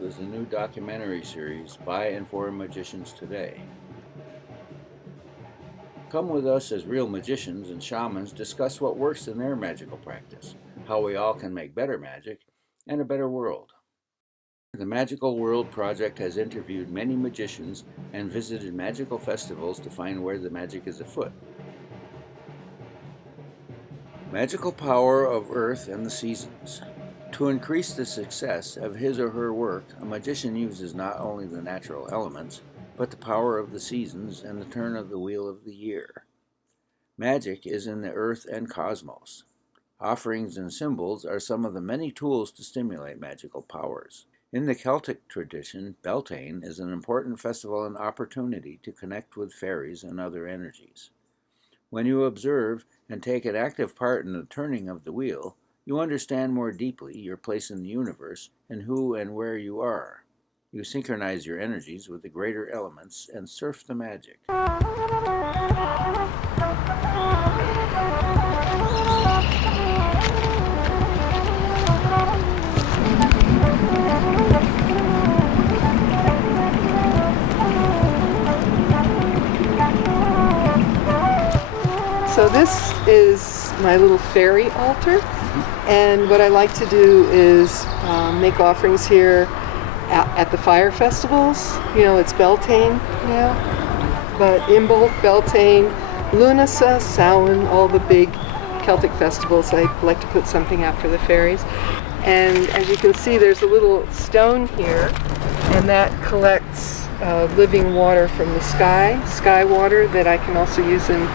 Untitled is a new documentary series by and for magicians today. Come with us as real magicians and shamans discuss what works in their magical practice, how we all can make better magic, and a better world. The Magical World Project has interviewed many magicians and visited magical festivals to find where the magic is afoot. Magical power of Earth and the seasons. To increase the success of his or her work, a magician uses not only the natural elements, but the power of the seasons and the turn of the wheel of the year. Magic is in the earth and cosmos. Offerings and symbols are some of the many tools to stimulate magical powers. In the Celtic tradition, Beltane is an important festival and opportunity to connect with fairies and other energies. When you observe and take an active part in the turning of the wheel, you understand more deeply your place in the universe and who and where you are. You synchronize your energies with the greater elements and surf the magic. So this is my little fairy altar, and what I like to do is make offerings here at the fire festivals. You know, it's Beltane now, but Imbolc, Beltane, Lunasa, Samhain, all the big Celtic festivals, I like to put something out for the fairies. And as you can see, there's a little stone here, and that collects living water from the sky water that I can also use in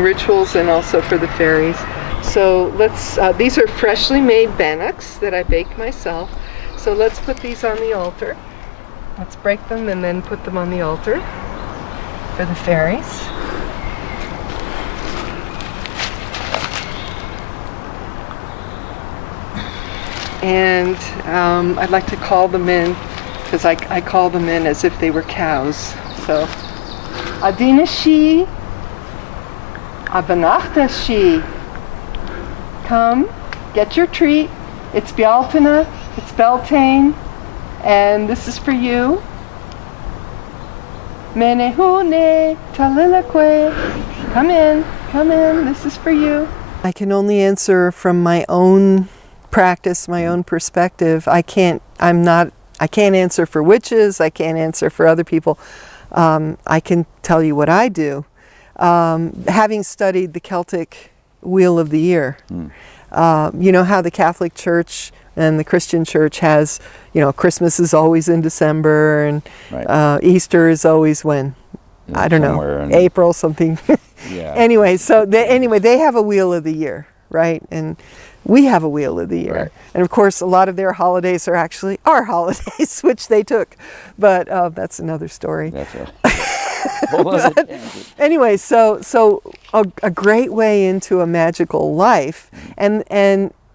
rituals and also for the fairies. So let's, these are freshly made bannocks that I baked myself. So let's put these on the altar. Let's break them and then put them on the altar for the fairies. And I'd like to call them in, because I call them in as if they were cows. So, Adina Shi, Abanachta Shi. Come, get your treat. It's Beltane, it's Beltane, and this is for you. Menehune Talilakwe. Come in, this is for you. I can only answer from my own practice, my own perspective. I can't answer for witches, I can't answer for other people. I can tell you what I do. Having studied the Celtic Wheel of the Year, you know how the Catholic Church and the Christian Church has, you know, Christmas is always in December, and right. Easter is always when? Yeah, I don't know, April something. Yeah. Anyway, so they have a Wheel of the Year, right? And we have a Wheel of the Year. Right. And of course, a lot of their holidays are actually our holidays, which they took. But that's another story. That's right. What was it? Anyway, so a great way into a magical life. And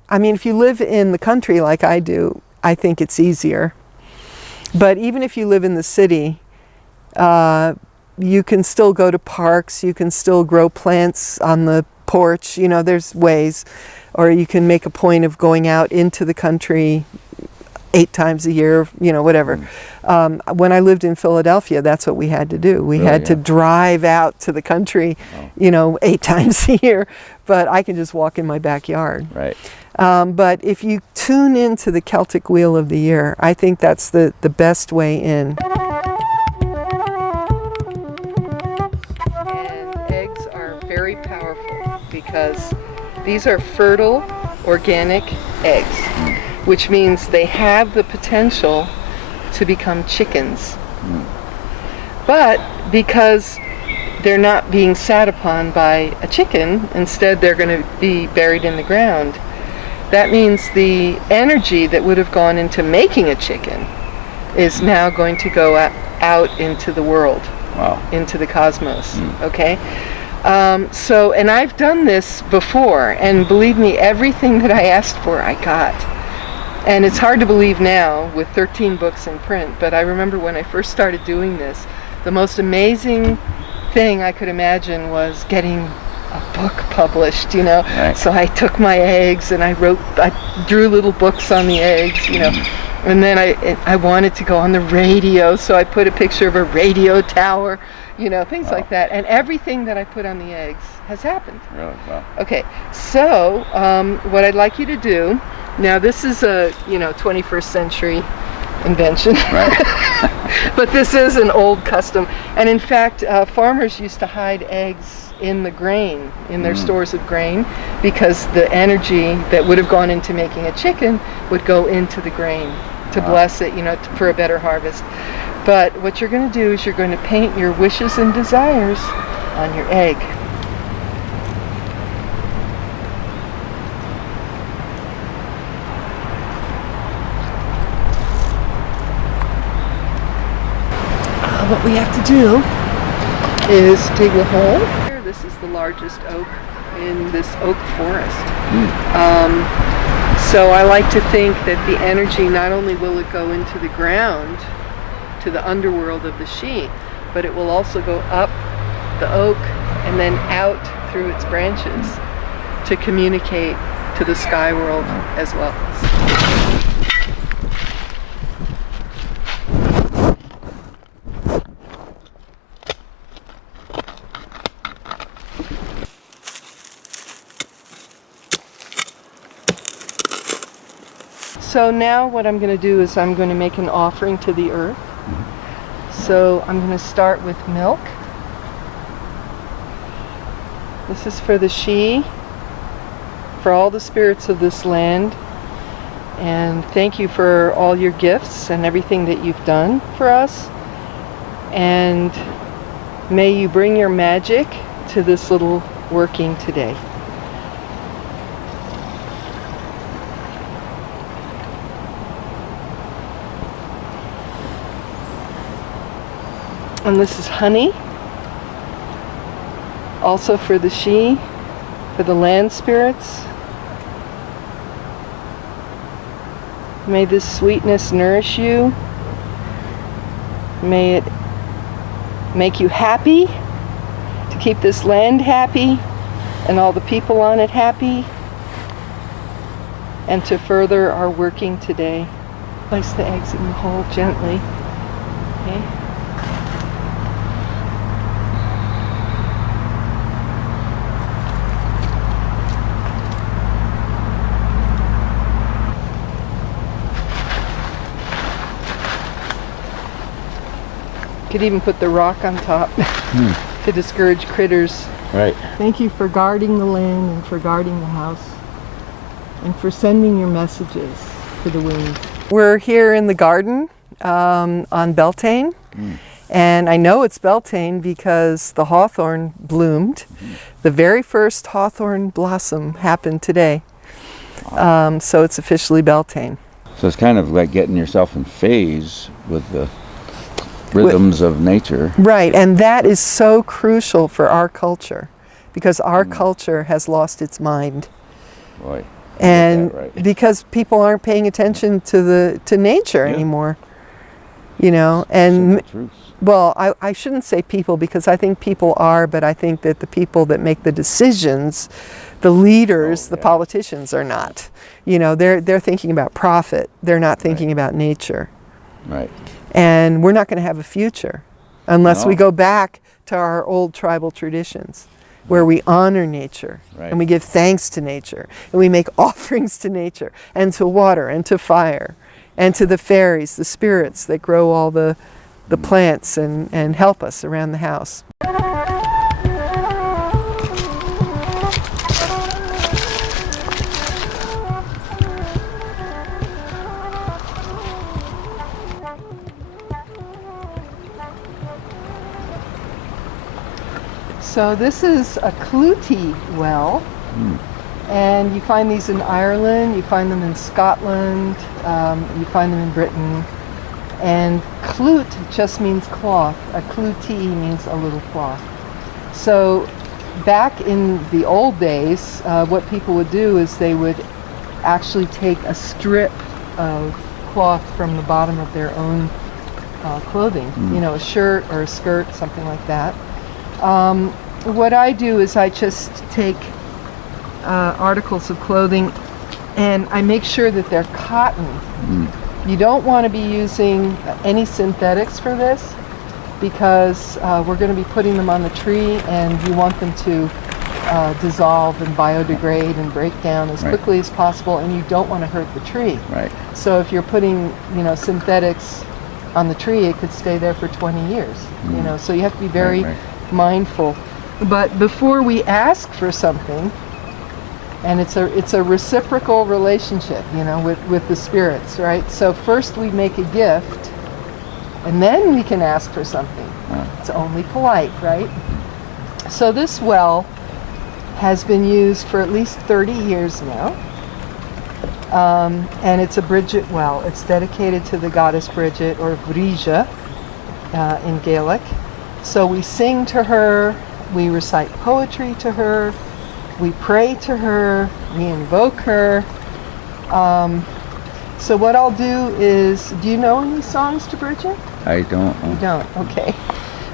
I mean, if you live in the country like I do, I think it's easier. But even if you live in the city, you can still go to parks, you can still grow plants on the porch, you know, there's ways. Or you can make a point of going out into the country 8 times a year, you know, whatever. When I lived in Philadelphia, that's what we had to do. We had to drive out to the country, you know, 8 times a year, but I can just walk in my backyard. Right. But if you tune into the Celtic Wheel of the Year, I think that's the best way in. And eggs are very powerful because these are fertile, organic eggs, which means they have the potential to become chickens. But because they're not being sat upon by a chicken, instead they're going to be buried in the ground. That means the energy that would have gone into making a chicken is now going to go out into the world, into the cosmos, okay? And I've done this before, and believe me, everything that I asked for, I got. And it's hard to believe now with 13 books in print, but I remember when I first started doing this, the most amazing thing I could imagine was getting a book published, you know. Right. So I took my eggs and I drew little books on the eggs, you know. And then I wanted to go on the radio, so I put a picture of a radio tower, things like that. And everything that I put on the eggs has happened. Really? Wow. Okay, so what I'd like you to do, now this is a 21st century invention, Right. but this is an old custom. And in fact, farmers used to hide eggs in the grain, in their stores of grain, because the energy that would have gone into making a chicken would go into the grain to bless it, for a better harvest. But what you're going to do is you're going to paint your wishes and desires on your egg. What we have to do is dig a hole. This is the largest oak in this oak forest. So I like to think that the energy, not only will it go into the ground, to the underworld of the she, but it will also go up the oak and then out through its branches to communicate to the sky world as well. So now what I'm going to do is I'm going to make an offering to the earth. So I'm going to start with milk. This is for the she, for all the spirits of this land. And thank you for all your gifts and everything that you've done for us. And may you bring your magic to this little working today. And this is honey, also for the she, for the land spirits. May this sweetness nourish you. May it make you happy, to keep this land happy, and all the people on it happy, and to further our working today. Place the eggs in the hole gently. Okay. Could even put the rock on top to discourage critters. Right. Thank you for guarding the land and for guarding the house and for sending your messages to the winds. We're here in the garden on Beltane, and I know it's Beltane because the hawthorn bloomed. The very first hawthorn blossom happened today, so it's officially Beltane. So it's kind of like getting yourself in phase with the rhythms of nature. Right, and that is so crucial for our culture, because our culture has lost its mind. Boy, and right. Because people aren't paying attention to nature anymore, and Truth. well, I shouldn't say people, because I think people are, but I think that the people that make the decisions, the leaders, the politicians are not. They're thinking about profit. They're not thinking about nature. Right. And we're not going to have a future unless we go back to our old tribal traditions, where we honor nature and we give thanks to nature and we make offerings to nature and to water and to fire and to the fairies, the spirits that grow all the plants and help us around the house. So this is a Clootie well, and you find these in Ireland, you find them in Scotland, you find them in Britain. And cloot just means cloth. A Clootie means a little cloth. So back in the old days, what people would do is they would actually take a strip of cloth from the bottom of their own clothing, a shirt or a skirt, something like that. What I do is I just take articles of clothing and I make sure that they're cotton You don't want to be using any synthetics for this, because we're going to be putting them on the tree, and you want them to dissolve and biodegrade and break down as quickly as possible, and you don't want to hurt the tree. Right. So if you're putting, synthetics on the tree, it could stay there for 20 years. So you have to be very mindful. But before we ask for something, and it's a reciprocal relationship, with the spirits, right? So first we make a gift, and then we can ask for something. It's only polite, right? So this well has been used for at least 30 years now. And it's a Brigid well. It's dedicated to the goddess Brigid, or Brigid in Gaelic. So we sing to her, we recite poetry to her, we pray to her, we invoke her. So what I'll do is, do you know any songs to Brigid? I don't. You don't, okay.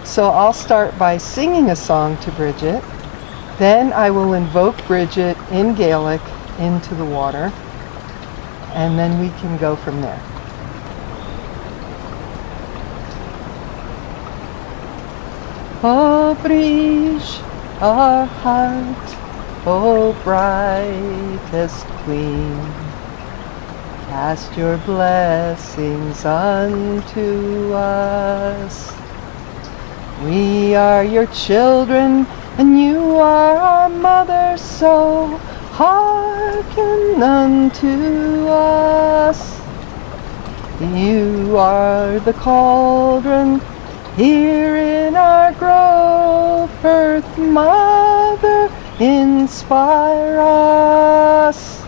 So I'll start by singing a song to Brigid. Then I will invoke Brigid in Gaelic into the water, and then we can go from there. O Brigid, our heart, O brightest queen, cast your blessings unto us. We are your children, and you are our mother, so hearken unto us. You are the cauldron here in our grove, Earth Mother, inspire us.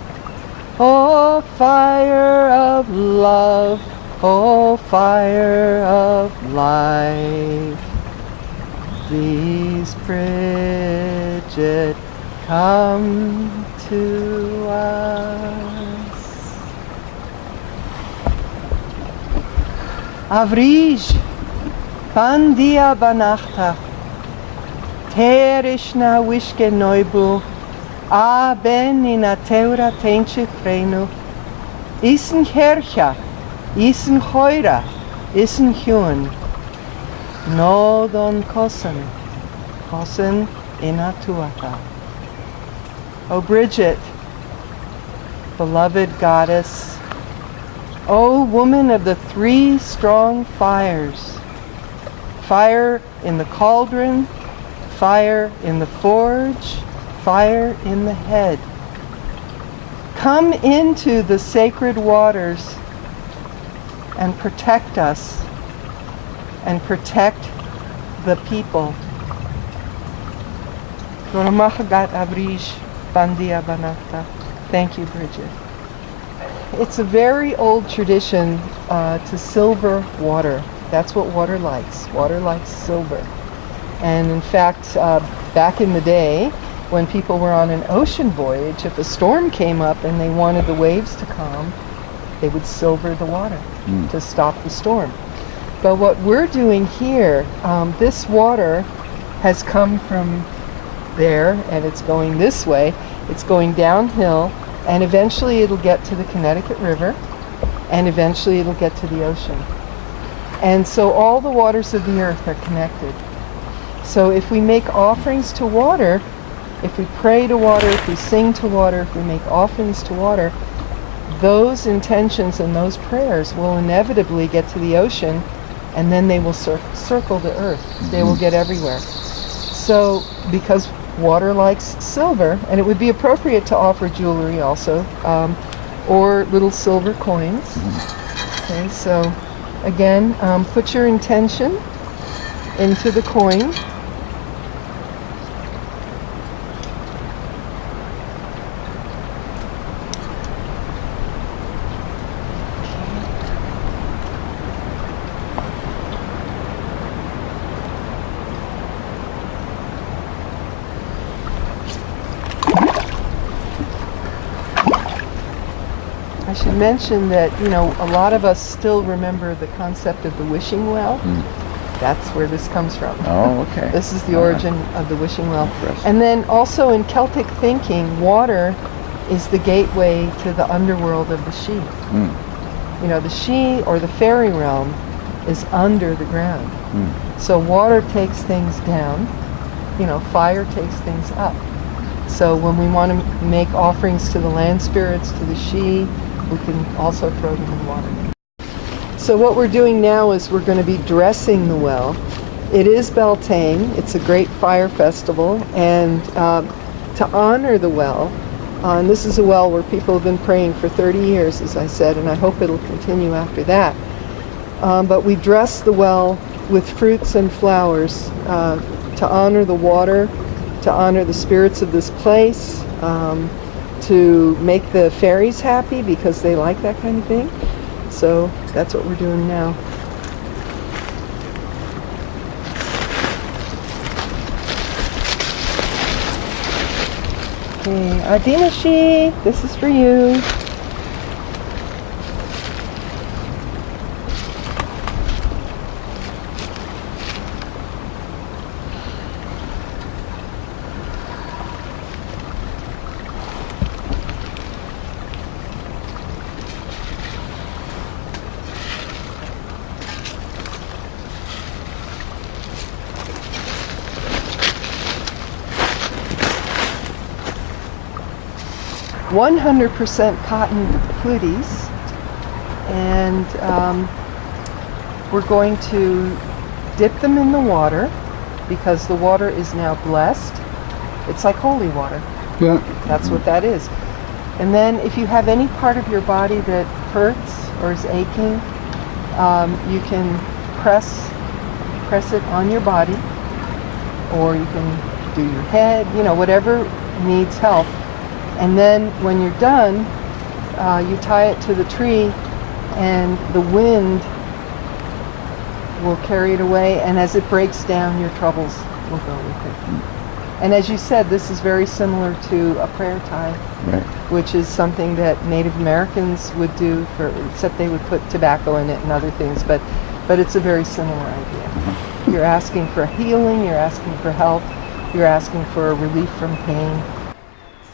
O fire of love, O fire of life, please, Brigid, come to us. Avrij, Bandia Banachta, Terishna Wishke Noibu, A Ben in a Teura Tenche Frenu, Isen Hercha, Isen Heura, Isen Huan, No Don Kosen, Kosen in a Tuata. O Brigid, beloved goddess, O woman of the three strong fires, fire in the cauldron, fire in the forge, fire in the head. Come into the sacred waters and protect us and protect the people. Thank you, Brigid. It's a very old tradition to silver water. That's what water likes. Water likes silver. And in fact, back in the day, when people were on an ocean voyage, if a storm came up and they wanted the waves to calm, they would silver the water to stop the storm. But what we're doing here, this water has come from there, and it's going this way. It's going downhill, and eventually it'll get to the Connecticut River, and eventually it'll get to the ocean. And so all the waters of the earth are connected. So if we make offerings to water, if we pray to water, if we sing to water, if we make offerings to water, those intentions and those prayers will inevitably get to the ocean, and then they will circle the earth. They will get everywhere. So because water likes silver, and it would be appropriate to offer jewelry also, or little silver coins. Okay, so again, put your intention into the coin. I should mention that, a lot of us still remember the concept of the wishing well. That's where this comes from. Oh, okay. This is the origin of the wishing well. And then also in Celtic thinking, water is the gateway to the underworld of the Sidhe. You know, the Shi, or the fairy realm, is under the ground. So water takes things down, you know, fire takes things up. So when we want to make offerings to the land spirits, to the Shi, we can also throw them in water. So what we're doing now is we're going to be dressing the well. It is Beltane. It's a great fire festival, and to honor the well, and this is a well where people have been praying for 30 years, as I said, and I hope it'll continue after that. But we dress the well with fruits and flowers to honor the water, to honor the spirits of this place, to make the fairies happy because they like that kind of thing. So that's what we're doing now. Okay, Adinashi, this is for you. %100% cotton hoodies, and we're going to dip them in the water because the water is now blessed. It's like holy water. Yeah. That's what that is. And then if you have any part of your body that hurts or is aching, you can press it on your body, or you can do your head, you know, whatever needs help. And then when you're done, you tie it to the tree, and the wind will carry it away, and as it breaks down, your troubles will go with it. And as you said, this is very similar to a prayer tie, Right. which is something that Native Americans would do, except they would put tobacco in it and other things, but it's a very similar idea. You're asking for healing, you're asking for help, you're asking for a relief from pain.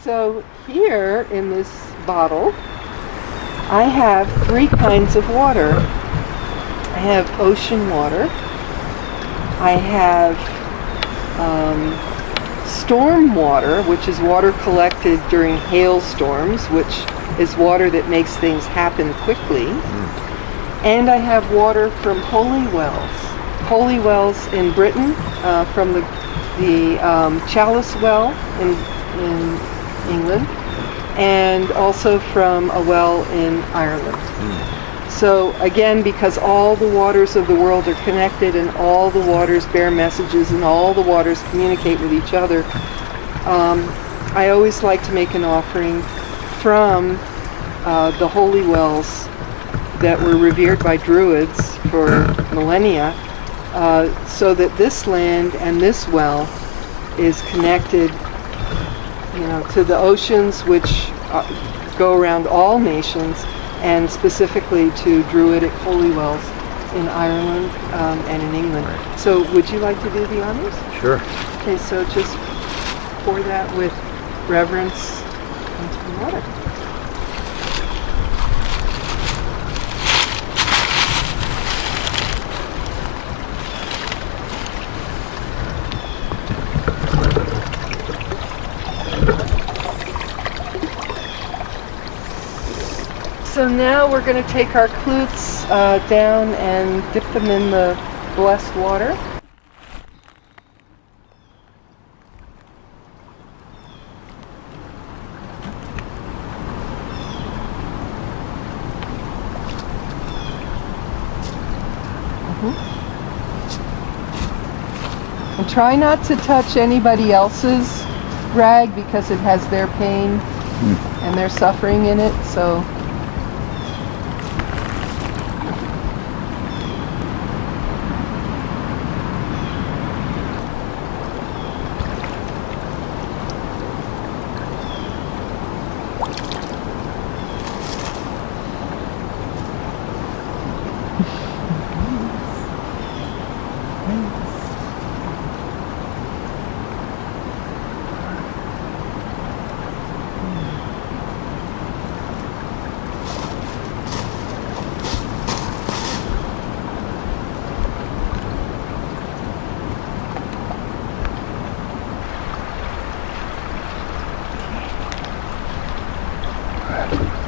So here in this bottle, I have 3 kinds of water. I have ocean water, I have storm water, which is water collected during hailstorms, which is water that makes things happen quickly. And I have water from holy wells. Holy wells in Britain, from the Chalice well in England, and also from a well in Ireland. So again, because all the waters of the world are connected, and all the waters bear messages, and all the waters communicate with each other, I always like to make an offering from the holy wells that were revered by druids for millennia, so that this land and this well is connected, you know, to the oceans, which go around all nations, and specifically to druidic holy wells in Ireland and in England. Right. So would you like to do the honors? Sure. Okay, so just pour that with reverence into the water. So now we're going to take our klutz down and dip them in the blessed water. And try not to touch anybody else's rag because it has their pain and their suffering in it. So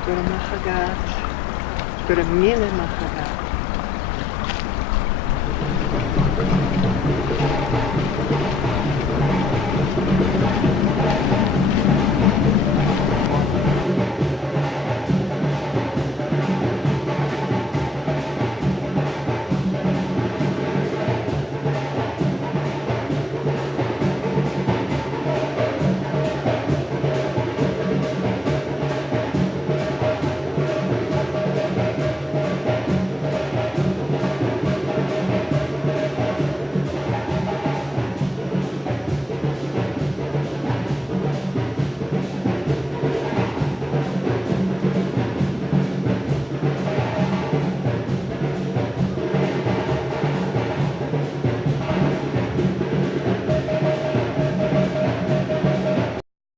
Gura Mahagat. Gura Mile Mahagat.